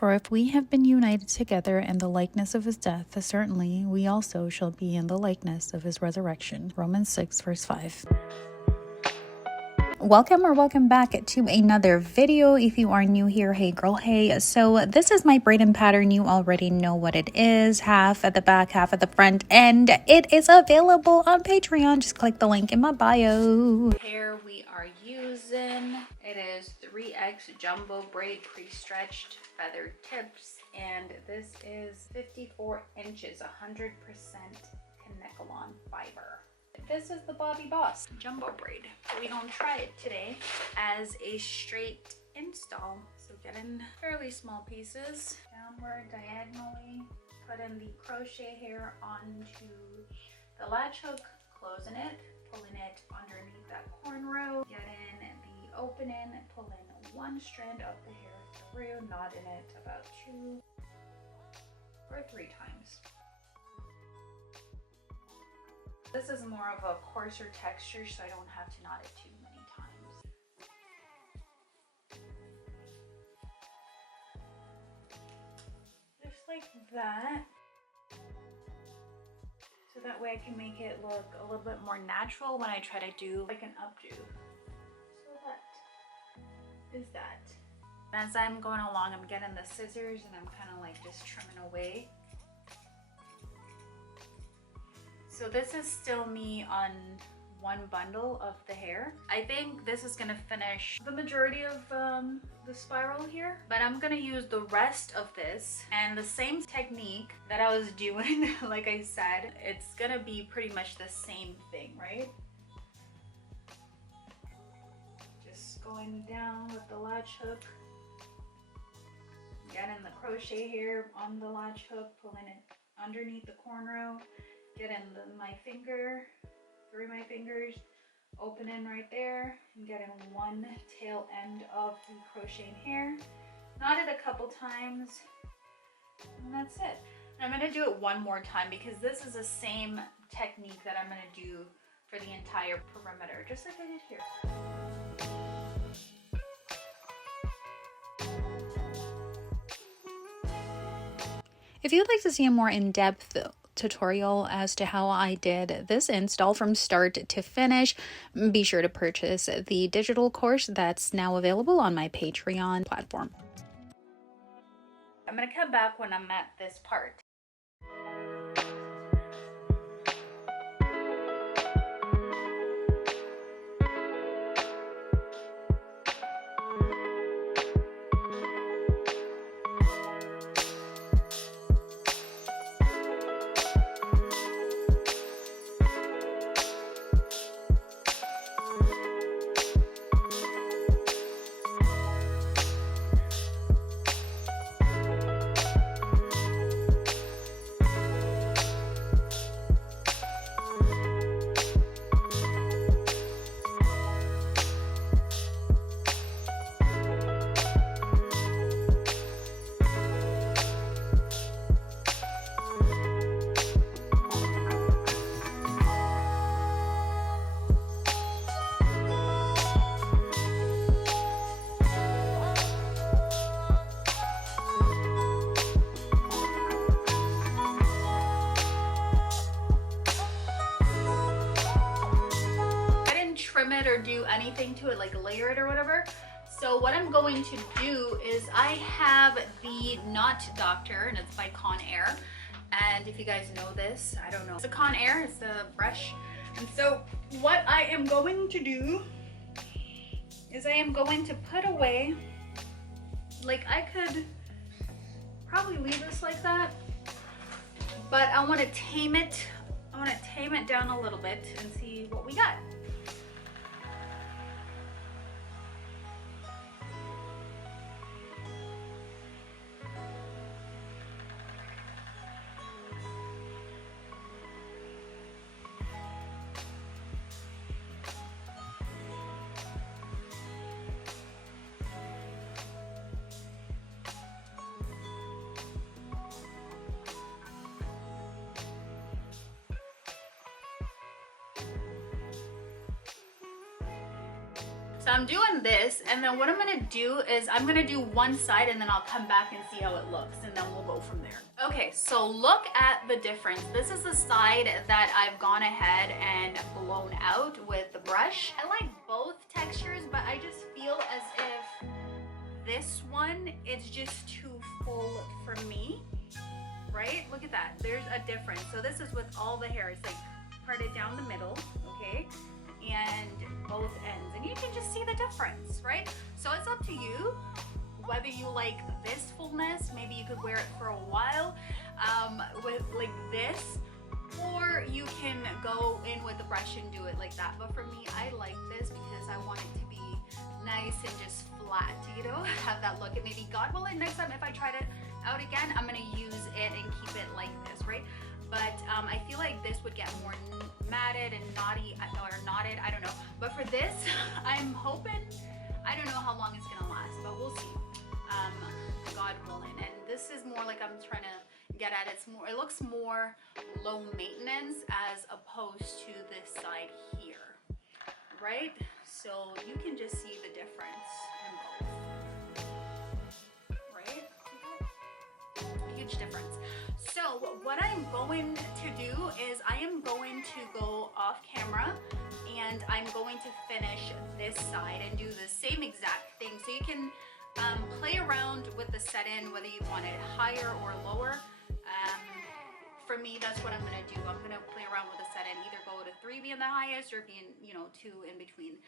For if we have been united together in the likeness of his death, certainly we also shall be in the likeness of his resurrection. Romans 6 verse 5. Welcome back to another video. If you are new here, hey girl, hey. So this is my braiding pattern. You already know what it is. Half at the back, half at the front, and it is available on Patreon. Just click the link in my bio. Here we are using, it is 3X jumbo braid pre-stretched feather tips, and this is 54 inches, 100% Kanekalon fiber. This is the Bobby Boss jumbo braid. We're gonna try it today as a straight install. So get in fairly small pieces, downward, diagonally, put in the crochet hair onto the latch hook, closing it, pulling it underneath that cornrow, get in the opening, pull in one strand of the hair through, knotting it about 2 or 3 times. This is more of a coarser texture, so I don't have to knot it too many times. Just like that. So that way I can make it look a little bit more natural when I try to do like an updo. So that is that. As I'm going along, I'm getting the scissors and I'm kind of like just trimming away. So this is still me on one bundle of the hair. I think this is gonna finish the majority of the spiral here, but I'm gonna use the rest of this and the same technique that I was doing. Like I said, it's gonna be pretty much the same thing, right? Just going down with the latch hook, getting the crochet hair on the latch hook, pulling it underneath the cornrow, get in my finger, through my fingers, opening right there, and getting one tail end of the crocheting hair. Knot it a couple times, and that's it. And I'm gonna do it one more time because this is the same technique that I'm gonna do for the entire perimeter, just like I did here. If you'd like to see a more in-depth tutorial as to how I did this install from start to finish, be sure to purchase the digital course that's now available on my Patreon platform. I'm going to come back when I'm at this part. Trim it or do anything to it, like layer it or whatever. So what I'm going to do is I have the Knot Doctor, and it's by Conair. And if you guys know this, I don't know. It's a Conair, it's a brush. And so what I am going to do is I am going to put away, like I could probably leave this like that, but I want to tame it. I want to tame it down a little bit and see what we got. So I'm doing this, and then what I'm gonna do is I'm gonna do one side and then I'll come back and see how it looks, and then we'll go from there. Okay, so look at the difference. This is the side that I've gone ahead and blown out with the brush. I like both textures, but I just feel as if this one is just too full for me, right? Look at that, there's a difference. So this is with all the hair, it's like parted down the middle, okay? And both ends, and you can just see the difference, right? So it's up to you whether you like this fullness. Maybe you could wear it for a while with like this, or you can go in with the brush and do it like that. But for me, I like this because I want it to be nice and just flat, you know, have that look. And maybe, God willing, next time if I try it out again, I'm gonna use it and keep it like this, right? But I feel like this would get more matted and knotty, or knotted, I don't know. But for this, I'm hoping, I don't know how long it's gonna last, but we'll see, God willing. And this is more like I'm trying to get at, it's more, it looks more low maintenance as opposed to this side here, right? So you can just see the difference in both, right? Huge difference. So what I'm going to do is I am going to go off camera and I'm going to finish this side and do the same exact thing. So you can play around with the set-in, whether you want it higher or lower. For me, that's what I'm gonna do. I'm gonna play around with the set-in, either go to 3 being the highest or being, you know, 2 in between.